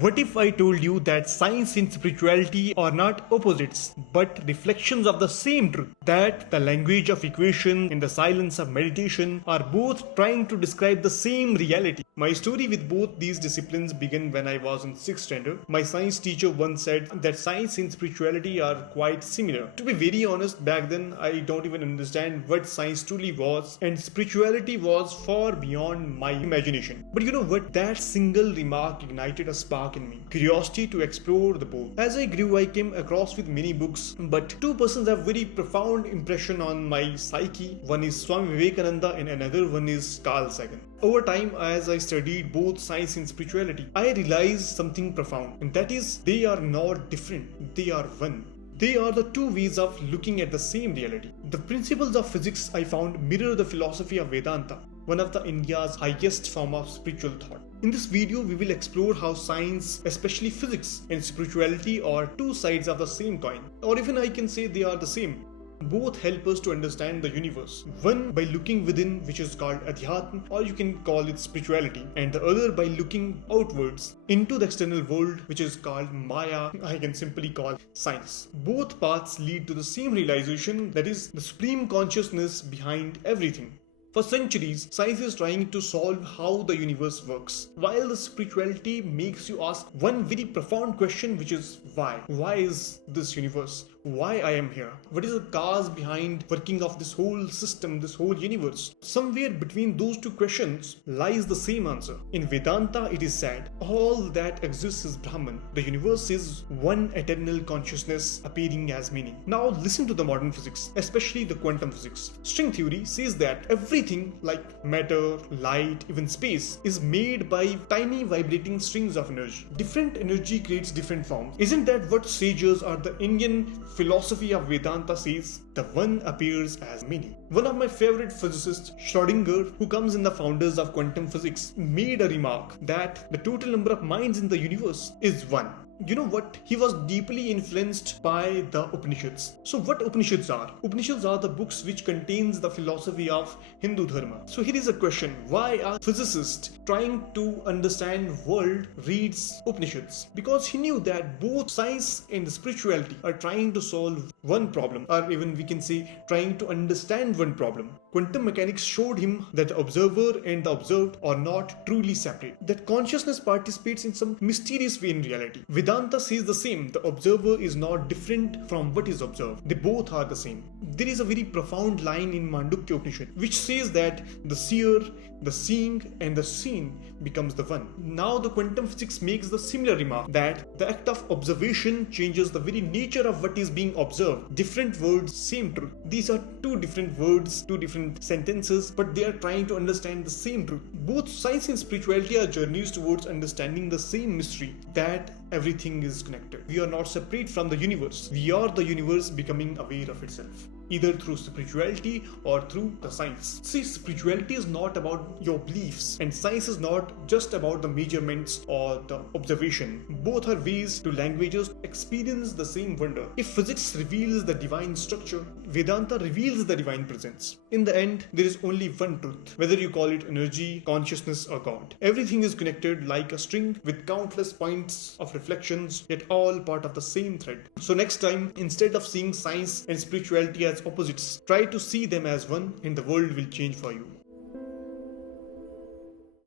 What if I told you that science and spirituality are not opposites, but reflections of the same truth? That the language of equation and the silence of meditation are both trying to describe the same reality. My story with both these disciplines began when I was in 6th standard. My science teacher once said that science and spirituality are quite similar. To be very honest, back then I don't even understand what science truly was, and spirituality was far beyond my imagination. But you know what? That single remark ignited a spark in me, curiosity to explore the both. As I grew, I came across with many books, but two persons have very profound impression on my psyche. One is Swami Vivekananda and another one is Carl Sagan. Over time, as I studied both science and spirituality, I realized something profound, and that is they are not different, they are one. They are the two ways of looking at the same reality. The principles of physics I found mirror the philosophy of Vedanta, one of the India's highest form of spiritual thought. In this video, we will explore how science, especially physics, and spirituality are two sides of the same coin, or even I can say they are the same. Both help us to understand the universe. One by looking within, which is called Adhyatma, or you can call it spirituality, and the other by looking outwards into the external world, which is called Maya, I can simply call science. Both paths lead to the same realization, that is the supreme consciousness behind everything. For centuries, science is trying to solve how the universe works, while the spirituality makes you ask one very profound question, which is why? Why is this universe? Why I am here? What is the cause behind working of this whole system, this whole universe? Somewhere between those two questions lies the same answer. In Vedanta, it is said, all that exists is Brahman. The universe is one eternal consciousness appearing as meaning. Now listen to the modern physics, especially the quantum physics. String theory says that everything like matter, light, even space is made by tiny vibrating strings of energy. Different energy creates different forms. Isn't that what sages or the Indian philosophy of Vedanta says? The one appears as many. One of my favorite physicists, Schrödinger, who comes in the founders of quantum physics, made a remark that the total number of minds in the universe is one. You know what? He was deeply influenced by the Upanishads. So what Upanishads are? Upanishads are the books which contains the philosophy of Hindu Dharma. So here is a question. Why are physicists trying to understand world reads Upanishads? Because he knew that both science and spirituality are trying to solve one problem, or even we can say trying to understand one problem. Quantum mechanics showed him that the observer and the observed are not truly separate, that consciousness participates in some mysterious way in reality. Vedanta says the same. The observer is not different from what is observed. They both are the same. There is a very profound line in Mandukya Upanishad which says that the seer, the seeing, and the seen becomes the one. Now the quantum physics makes the similar remark that the act of observation changes the very nature of what is being observed. Different words, same truth. These are two different words, two different sentences, but they are trying to understand the same truth. Both science and spirituality are journeys towards understanding the same mystery, that everything is connected. We are not separate from the universe. We are the universe becoming aware of itself, either through spirituality or through the science. See, spirituality is not about your beliefs, and science is not just about the measurements or the observation. Both are ways to languages to experience the same wonder. If physics reveals the divine structure, Vedanta reveals the divine presence. In the end, there is only one truth, whether you call it energy, consciousness, or God. Everything is connected like a string with countless points of reflections, yet all part of the same thread. So next time, instead of seeing science and spirituality as opposites, try to see them as one, and the world will change for you.